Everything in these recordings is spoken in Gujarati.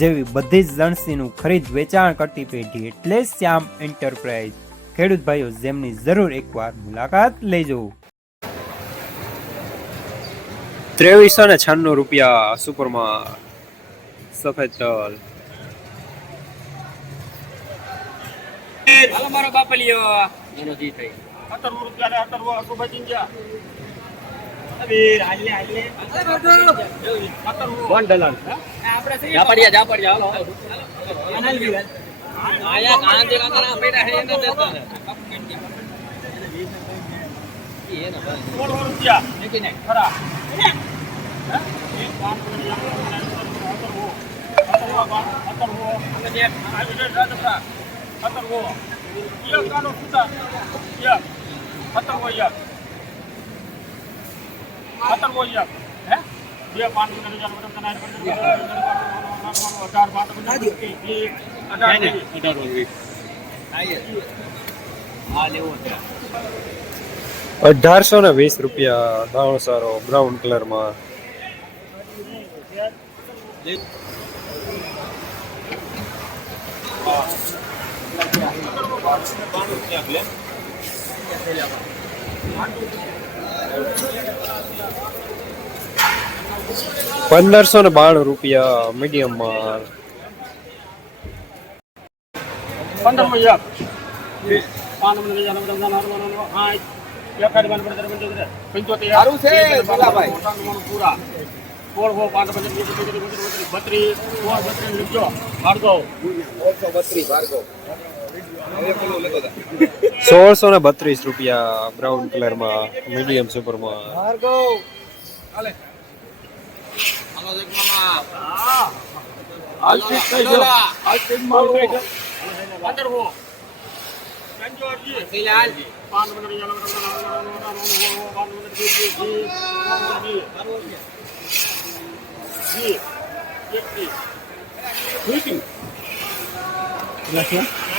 જેવી બધી જ લણસીનું ખરીદ વેચાણ કરતી પેઢી એટલે શ્યામ એન્ટરપ્રાઇઝ. ખેડૂત ભાઈઓ જેમની જરૂર એકવાર મુલાકાત લેજો. ત્રેવીસો ને છન્નું રૂપિયા સુપરમાં સફેદ તલ. હાલો મારો બાપલિયો. એનો જી થઈ અઠારવો રૂપિયા ને અઠારવો અઠારવો કોણ દલાલ? જાપડિયા જાપડિયા હાલો આયા કાં જે કાંકરા પેડા હે એને દેતા હે ઈ એને રૂપિયા લેકિન એ ખરા અઠારવો અઠારવો અમે જે આવી જાય રાજપરા અઠારવો એક એક અઠારવો એક હે? બે પાંચ હજાર અઢાર પાંચ અઢાર અઢારસો ને વીસ રૂપિયા દાણો સારો બ્રાઉન કલરમાં પંદરસો ને બાણું રૂપિયા પચીસ ત્રીસ બત્રીસ. બત્રીસ સોળ બત્રીસ લીધો ભાર્ગવ સોળસો ને બત્રીસ રૂપિયા બ્રાઉન કલરમાં મીડિયમ સુપરમાં હાલો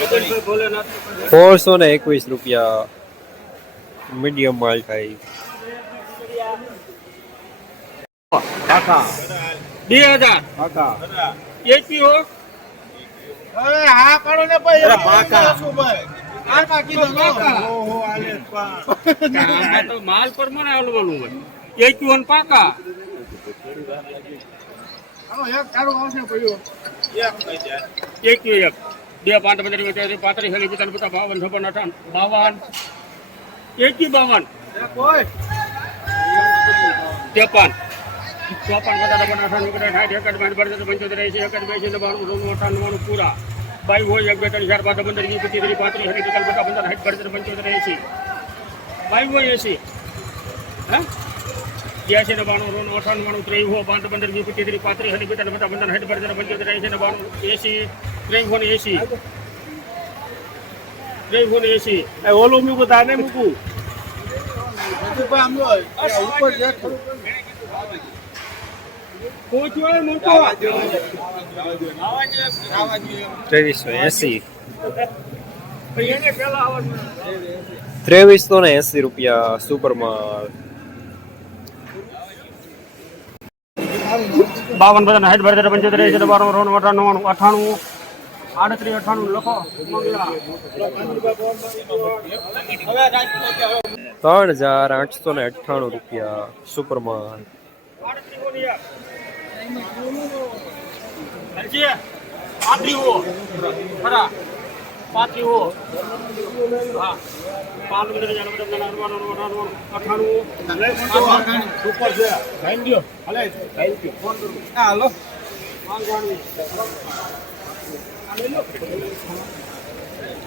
હો સોળસો ને એકવીસ રૂપિયા મીડિયમ માલ થાય. મને પાકા. એક. બે પાંચ પંદર વીસ પાંત્રીસ છેલ્લી પિસ્તાલીસ પચાસ બાવન, છપ્પન, અઠાવન, બાવન. એકવી બાવન? ત્રેપન. ચોપન પચાસ છપ્પન અઠાવન ઓગણ સાઠ એકડ પાંચ બત્રીસ પંચોતેર એસી એકડ બેસી નવ્વાણું નવ્વાણું અઠાવન નવ્વાણું પૂરા. બાઈ હોય એક, બે, ત્રણ, ચાર, પાંચ, પંદર, વીસ, પચીસ, ત્રીસ, પાંત્રીસ છેલ્લી પિસ્તાલીસ પચાસ પંદર, સાઠ બત્રીસ પંચોતેર એસી બાઈ હોય એસી હા? ત્યાસી નવ્વાણું રોનું અઠાણું નવ્વાણું ત્રેવીસ હો પાંચ, પંદર, વીસ, પચીસ, ત્રીસ, પાંત્રીસ છેલ્લી પિસ્તાલીસ પચાસ પંદર, સાઠ બત્રીસ પંચોતેર એસી નવ્વાણું એસી ત્રેવીસ ને એસી ત્રેવીસ ને એસી ઓલું મૂકું તાને મૂકું ત્રેવીસો એસી. ત્રેવીસો ને એસી રૂપિયા સુપરમાં બાવન બધા સાઠ બાર પંચોતેર બાર અઠાણું. આડત્રીસ અઠાણું લખો. ત્રણ હજાર આઠસો ને અઠ્ઠાણું રૂપિયા સુપરમાન. હાલે.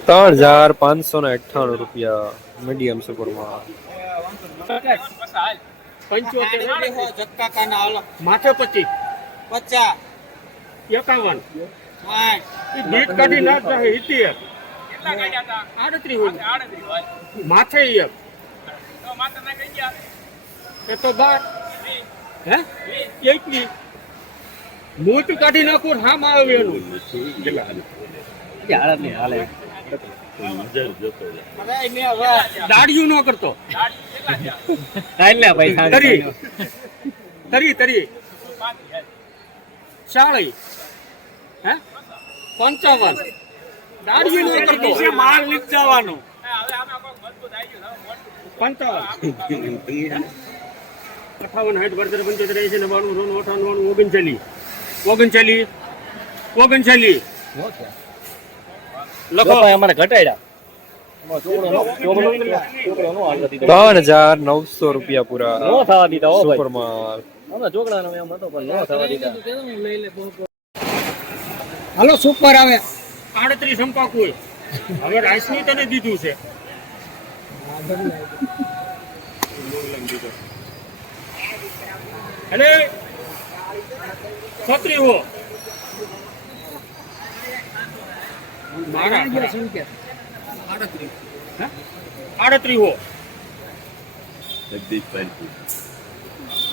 ત્રણ હજાર પાંચસો ને અઠ્ઠાણું રૂપિયા મીડિયમ સુપરમાં માથે પચીસ. પચાસ એકાવન. એ બીટ કાઢી ના જાય હિતી એક. આડત્રી હોય. માથે એક એ તો બાર. હે? એકવી. મૂત કાઢી નાખું હામ આવે એનું. દાડિયું ન કરતો. તરી. તરી તરી. ચાળી. હે? પંચાવન. દાડિયું ન કરતો. માલ લીધ જવાનું. પંચાવન. અઠાવન સાઠ વર્ષ પંચોતેર એસી નવાણું અઠાણું ઓગણચાલીસ. ઓગણચાલીસ ઓગણચાલીસ લખો. અમારે ઘટાડ્યા. ત્રણ હજાર નવસો રૂપિયા પૂરા. નો થવા દીધા હો સુપર માલ ચોકડાનો એમ હતો પણ નો થવા દીધા. હાલો સુપર આવે. આડત્રીસ સંપાકુ હોય હવે રાઈસની તને દીધું છે. છત્રી હો મારા હે? આડત્રી હો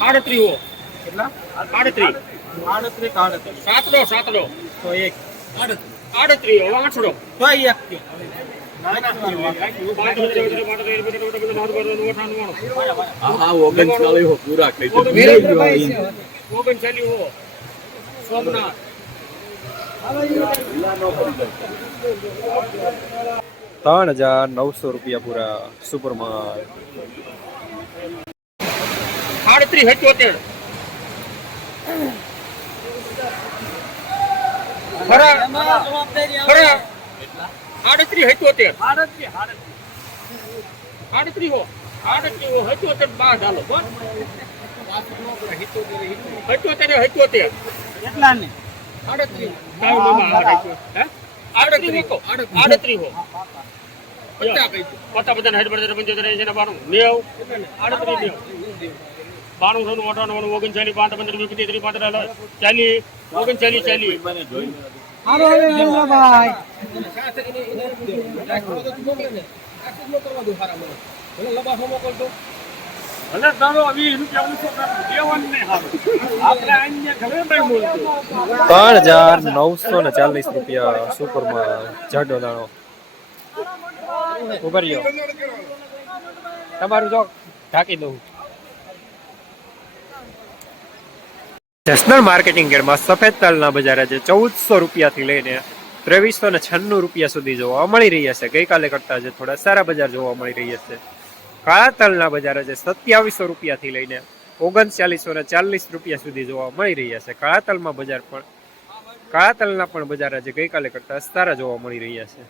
આડત્રી હો આડત્રી સાતડો સાતડો આડત્રી હવે આઠડો ઓગણચાલીસ હો સોમનાથ. ત્રણ હજાર નવસો રૂપિયા પૂરા સુપર સાડત્રીસ આડત્રીસ સાડત્રીસ સાડત્રીસ સત્યોતેર. આડત્રીસ હો. સાડત્રીસ સત્યોતેર બાર ચાલો સત્યોતેર સત્યોતેર. આડત્રીસ હે? આડત્રીસ આડત્રીસ હો પચાસ પચાસ સાઠ પચાસ પંચોતેર એસી ને બાણું નેવ આડત્રીસ નેવ બાણું સોનું અઠાણું ઓગણચાલીસ પાંચ પંદર વીસ ત્રીસ ત્રીસ પાંત્રીસ ચાલીસ ઓગણચાલીસ ચાલીસ ભલે તારો વીસ રૂપિયા. ત્રણ હજાર નવસો ને ચાલીસ રૂપિયા સુપર માલ જાડો દાણો ઉભર રહ્યો. તમારું જો ઢાંકી દઉં. જસનલ માર્કેટિંગ ગેરમાં સફેદ તલના બજાર આજે ચૌદસો રૂપિયાથી લઈને ત્રેવીસો ને છન્નું રૂપિયા સુધી જોવા મળી રહ્યા છે. ગઈકાલે કરતા આજે થોડા સારા બજાર જોવા મળી રહ્યા છે. કાળા તલના બજાર છે સત્યાવીસો રૂપિયાથી લઈને ઓગણચાલીસો ને ચાલીસ રૂપિયા સુધી જોવા મળી રહ્યા છે. કાળા તલમાં બજાર પણ કાળા તલના પણ બજાર આજે ગઈકાલે કરતા સારા જોવા મળી રહ્યા છે.